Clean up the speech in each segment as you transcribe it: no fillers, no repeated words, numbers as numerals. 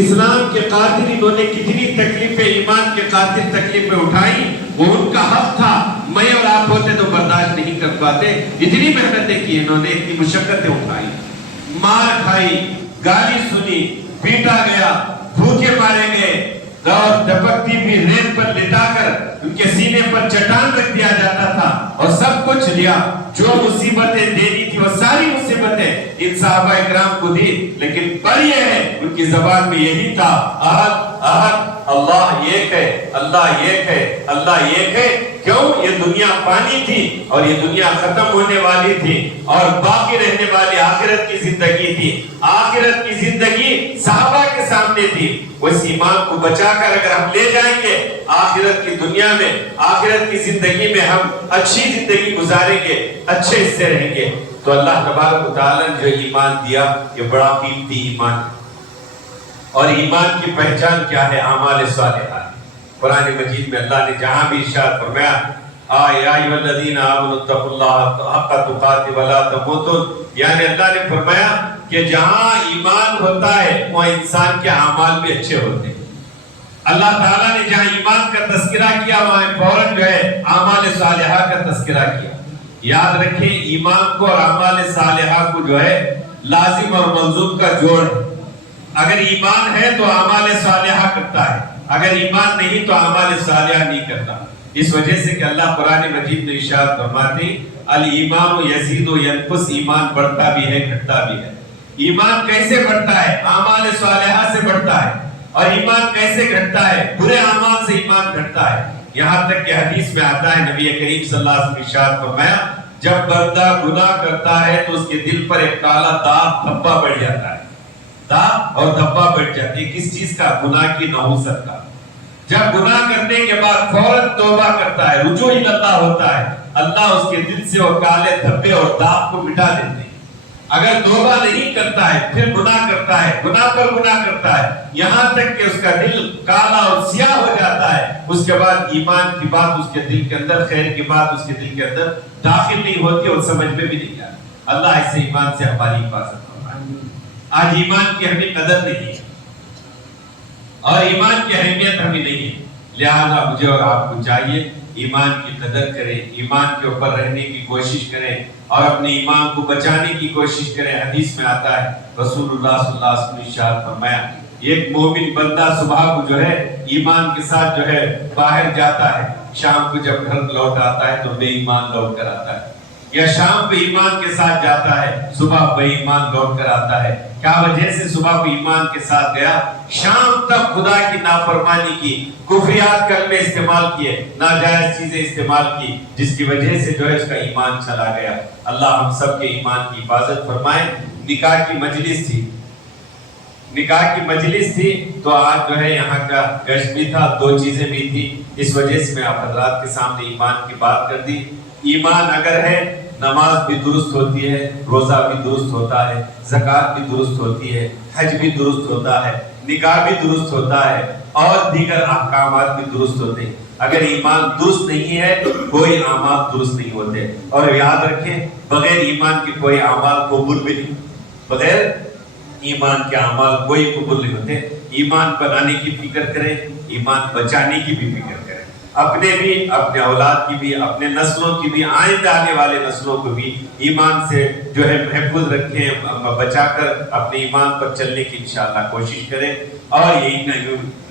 اسلام کے قاتل انہوں نے کتنی تکلیفیں، ایمان کے قاتل تکلیفیں اٹھائی، وہ ان کا حق تھا، میں اور آپ ہوتے تو برداشت نہیں کر پاتے۔ اتنی محنتیں کی انہوں نے، اتنی مشقتیں اٹھائی، مار کھائی، گالی سنی، پیٹا گیا، بھوکے مارے گئے، اور دپکتی بھی ریت پر لٹا کر ان کے سینے پر چٹان رکھ دیا جاتا تھا، اور سب کچھ لیا۔ جو مصیبتیں دینی تھی وہ ساری مصیبتیں ان صحابہ اکرام کو دی، لیکن پر یہ ہے ان کی زبان میں یہی تھا، احد احد، اللہ ایک ہے، اللہ ایک ہے، اللہ ایک ہے۔ کیوں؟ یہ دنیا پانی تھی اور یہ دنیا ختم ہونے والی تھی، اور باقی رہنے والی آخرت کی زندگی تھی۔ آخرت کی زندگی صحابہ کے سامنے تھی، اس ایمان کو بچا کر اگر ہم لے جائیں گے آخرت کی دنیا میں، آخرت کی زندگی میں ہم اچھی زندگی گزاریں گے، اچھے حصے رہیں گے، تو اللہ تبارک و تعالیٰ نے جو ایمان دیا یہ بڑا قیمتی ایمان ہے۔ اور ایمان کی پہچان کیا ہے؟ اعمال صالحہ۔ قرآن مجید میں اللہ نے جہاں بھی ارشاد فرمایا، یا ایھا الذین آمنوا اتقوا اللہ حق تقاتہ ولا تموتن، یعنی اللہ نے فرمایا کہ جہاں ایمان ہوتا ہے وہاں انسان کے اعمال بھی اچھے ہوتے ہیں۔ اللہ تعالیٰ نے جہاں ایمان کا تذکرہ کیا وہاں فوراً جو ہے اعمال صالحہ کا تذکرہ کیا۔ یاد رکھیں ایمان کو اور اعمال صالحہ کو جو ہے لازم اور ملزوم کا جوڑ ہے۔ اگر ایمان ہے تو اعمال صالحہ کرتا ہے، اگر ایمان نہیں تو اعمال صالحہ نہیں کرتا۔ اس وجہ سے کہ اللہ قرآن مجید میں ارشاد فرماتے ہیں، الایمان یزید و ینقص، ایمان بڑھتا بھی ہے گھٹتا بھی ہے۔ ایمان کیسے بڑھتا ہے؟ اعمال صالحہ سے بڑھتا ہے۔ اور ایمان کیسے گھٹتا ہے؟ برے اعمال سے ایمان گھٹتا ہے۔ یہاں تک کہ حدیث میں آتا ہے، نبی کریم صلی اللہ علیہ وسلم نے ارشاد فرمایا، جب بندہ گناہ کرتا ہے تو اس کے دل پر ایک کالا داغ دھبا بڑھ جاتا ہے۔ داغ اور دھبا بڑھ جاتی ہے، کس چیز کا؟ گناہ کی نحوست کا۔ جب گناہ کرنے کے بعد فوراً توبہ کرتا ہے، رجوع اللہ ہوتا ہے، اللہ اس کے دل سے وہ کالے دھبے اور داغ کو مٹا دیتے ہیں۔ اگر توبہ نہیں کرتا ہے پھر گناہ کرتا ہے، گناہ پر گناہ کرتا ہے، یہاں تک کہ اس کا دل کالا اور سیاہ ہو جاتا ہے، اس کے بعد ایمان کی بات اس کے دل کے اندر، خیر کی بات اس کے دل کے اندر داخل نہیں ہوتی اور سمجھ میں بھی نہیں آتی۔ اللہ ایسے ایمان سے ہماری حفاظت فرمائے۔ آج ایمان کی ہمیں قدر نہیں ہے اور ایمان کی اہمیت ہمیں نہیں ہے، لہذا مجھے اور آپ کو چاہیے ایمان کی قدر کریں، ایمان کے اوپر رہنے کی کوشش کریں اور اپنے ایمان کو بچانے کی کوشش کریں۔ حدیث میں آتا ہے، رسول اللہ صلی اللہ علیہ وسلم نے ارشاد فرمایا، ایک مومن بندہ صبح کو جو ہے ایمان کے ساتھ جو ہے باہر جاتا ہے، شام کو جب گھر لوٹ آتا ہے تو بے ایمان لوٹ کر آتا ہے، یا شام کو ایمان کے ساتھ جاتا ہے، صبح بے ایمان لوٹ کر آتا ہے۔ کیا وجہ سے صبح کو ایمان کے ساتھ گیا؟ شام تک خدا کی نافرمانی کی، کفریات کلمے استعمال کیے، ناجائز چیزیں استعمال کی، جس کی وجہ سے جو ہے اس کا ایمان چلا گیا۔ اللہ ہم سب کے ایمان کی حفاظت فرمائے۔ نکاح کی مجلس تھی، نکاح کی مجلس تھی تو آج جو ہے یہاں کا گشت بھی تھا، دو چیزیں بھی تھی، اس وجہ سے میں آپ حضرات کے سامنے ایمان کی بات کر دی۔ ایمان اگر ہے نماز بھی درست ہوتی ہے، روزہ بھی درست ہوتا ہے، زکوٰۃ بھی درست ہوتی ہے، حج بھی درست ہوتا ہے، نکاح بھی درست ہوتا ہے، اور دیگر احکامات بھی درست ہوتے ہیں۔ اگر ایمان درست نہیں ہے کوئی اعمال درست نہیں ہوتے، اور یاد رکھیں بغیر ایمان کے کوئی اعمال قبول بھی نہیں، بغیر ایمان کے اعمال کوئی قبول نہیں ہوتے۔ ایمان بنانے کی فکر کریں، ایمان بچانے کی بھی فکر کریں، اپنے بھی، اپنے اولاد کی بھی، اپنے نسلوں کی بھی، آئندہ آنے والے نسلوں کو بھی ایمان سے جو ہے محفوظ رکھیں، بچا کر اپنے ایمان پر چلنے کی انشاءاللہ کوشش کریں۔ اور یہی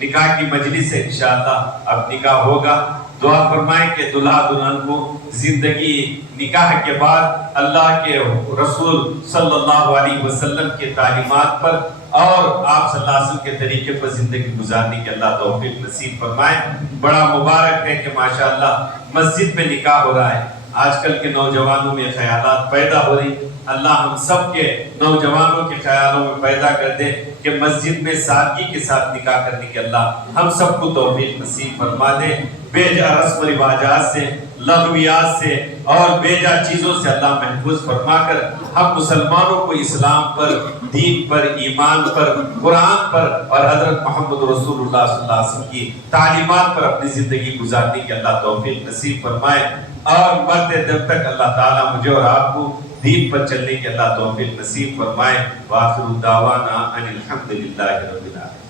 نکاح کی مجلس سے انشاءاللہ اب نکاح ہوگا۔ دعا فرمائیں کہ دلہا دلہن کو زندگی نکاح کے بعد اللہ کے رسول صلی اللہ علیہ وسلم کے تعلیمات پر اور آپ صلی اللہ علیہ وسلم کے طریقے پر زندگی گزارنے کی اللہ توفیق نصیب فرمائے۔ بڑا مبارک ہے کہ ماشاءاللہ مسجد میں نکاح ہو رہا ہے۔ آج کل کے نوجوانوں میں خیالات پیدا ہو رہی، اللہ ہم سب کے نوجوانوں کے خیالوں میں پیدا کر دے کہ مسجد میں سادگی کے ساتھ نکاح کرنے کے اللہ ہم سب کو توفیق نصیب فرما دے۔ بے جا رسم و رواجات سے، لغویات سے اور بے جا چیزوں سے اللہ محفوظ فرما کر ہم مسلمانوں کو اسلام پر، دین پر، ایمان پر، قرآن پر اور حضرت محمد رسول اللہ صلی اللہ علیہ وسلم کی تعلیمات پر اپنی زندگی گزارنے کی اللہ توفیق نصیب فرمائے۔ اور مرتے دم تک اللہ تعالیٰ مجھے اور آپ کو دین پر چلنے کی اللہ توفیق نصیب فرمائے. وآخر دعوانا ان الحمد للہ رب العالمین.